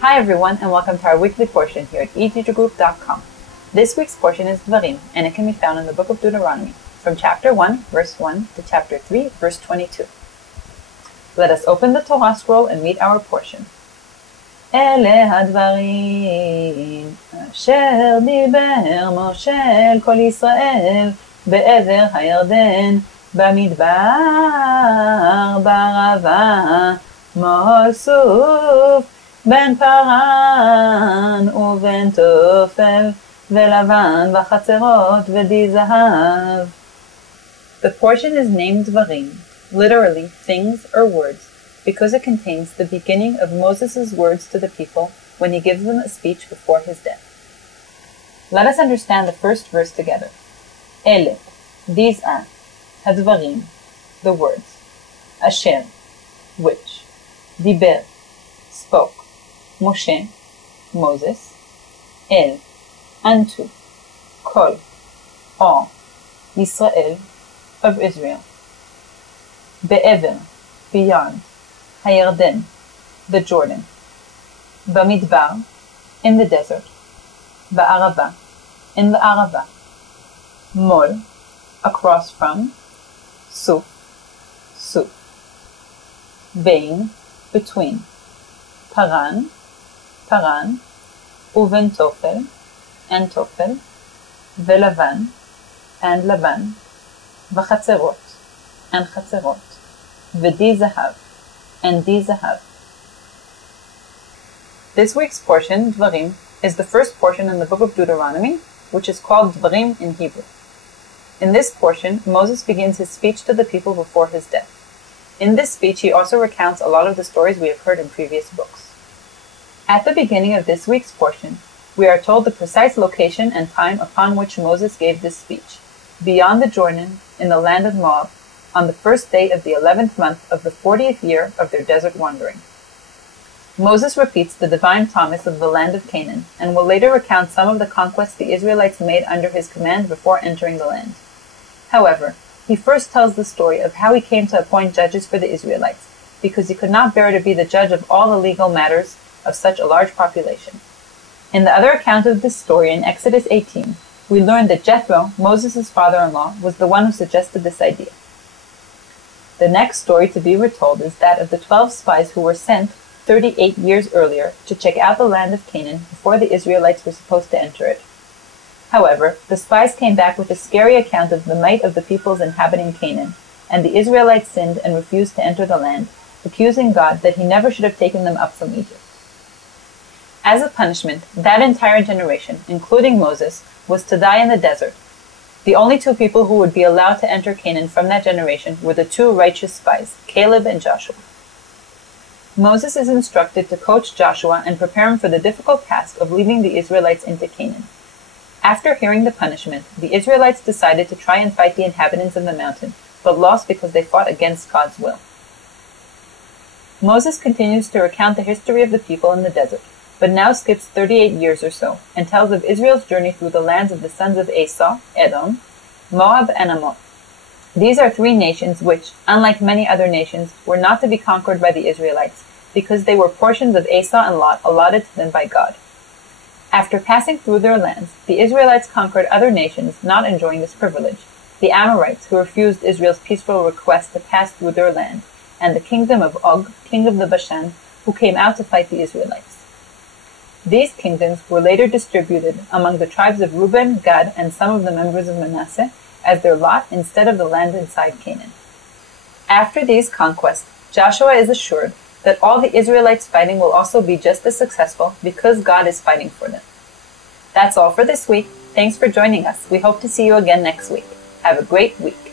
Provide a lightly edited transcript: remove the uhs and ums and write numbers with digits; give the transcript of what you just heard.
Hi everyone, and welcome to our weekly portion here at eteachergroup.com. This week's portion is Devarim, and it can be found in the book of Deuteronomy, from chapter 1, verse 1 to chapter 3, verse 22. Let us open the Torah scroll and read our portion. אלה הדברים אשר דיבר משה אל כל ישראל בעבר הירדן במדבר בערבה מול סוף בין פרן ובין תופל ולבן בחצרות ודי זהב. The portion is named Devarim, literally things or words, because it contains the beginning of Moses' words to the people when he gives them a speech before his death. Let us understand the first verse together. Ele, these are, hadvarim, the words, asher, which, diber, spoke, Moshe, Moses, el, unto, kol, all, Israel, of Israel, be'ever, beyond, Hayarden, the Jordan, Bamidbar, in the desert, Ba'arava, in the Arava, Mol, across from, Suf, Suf, Bein, between, Paran, Paran, Uven Tofel, and Tofel, Velavan, and Lavan, Vachatzerot, and Chatzerot, Vedi Zahav, and Di Zahav. This week's portion, Devarim, is the first portion in the book of Deuteronomy, which is called Devarim in Hebrew. In this portion, Moses begins his speech to the people before his death. In this speech, he also recounts a lot of the stories we have heard in previous books. At the beginning of this week's portion, we are told the precise location and time upon which Moses gave this speech, beyond the Jordan, in the land of Moab, on the first day of the 11th month of the 40th year of their desert wandering. Moses repeats the divine promise of the land of Canaan, and will later recount some of the conquests the Israelites made under his command before entering the land. However, he first tells the story of how he came to appoint judges for the Israelites, because he could not bear to be the judge of all the legal matters of such a large population. In the other account of this story in Exodus 18, we learn that Jethro, Moses' father-in-law, was the one who suggested this idea. The next story to be retold is that of the 12 spies who were sent 38 years earlier to check out the land of Canaan before the Israelites were supposed to enter it. However, the spies came back with a scary account of the might of the peoples inhabiting Canaan, and the Israelites sinned and refused to enter the land, accusing God that he never should have taken them up from Egypt. As a punishment, that entire generation, including Moses, was to die in the desert. The only two people who would be allowed to enter Canaan from that generation were the two righteous spies, Caleb and Joshua. Moses is instructed to coach Joshua and prepare him for the difficult task of leading the Israelites into Canaan. After hearing the punishment, the Israelites decided to try and fight the inhabitants of the mountain, but lost because they fought against God's will. Moses continues to recount the history of the people in the desert, but now skips 38 years or so, and tells of Israel's journey through the lands of the sons of Esau, Edom, Moab, and Ammon. These are three nations which, unlike many other nations, were not to be conquered by the Israelites, because they were portions of Esau and Lot allotted to them by God. After passing through their lands, the Israelites conquered other nations not enjoying this privilege, the Amorites, who refused Israel's peaceful request to pass through their land, and the kingdom of Og, king of the Bashan, who came out to fight the Israelites. These kingdoms were later distributed among the tribes of Reuben, Gad, and some of the members of Manasseh as their lot instead of the land inside Canaan. After these conquests, Joshua is assured that all the Israelites fighting will also be just as successful because God is fighting for them. That's all for this week. Thanks for joining us. We hope to see you again next week. Have a great week.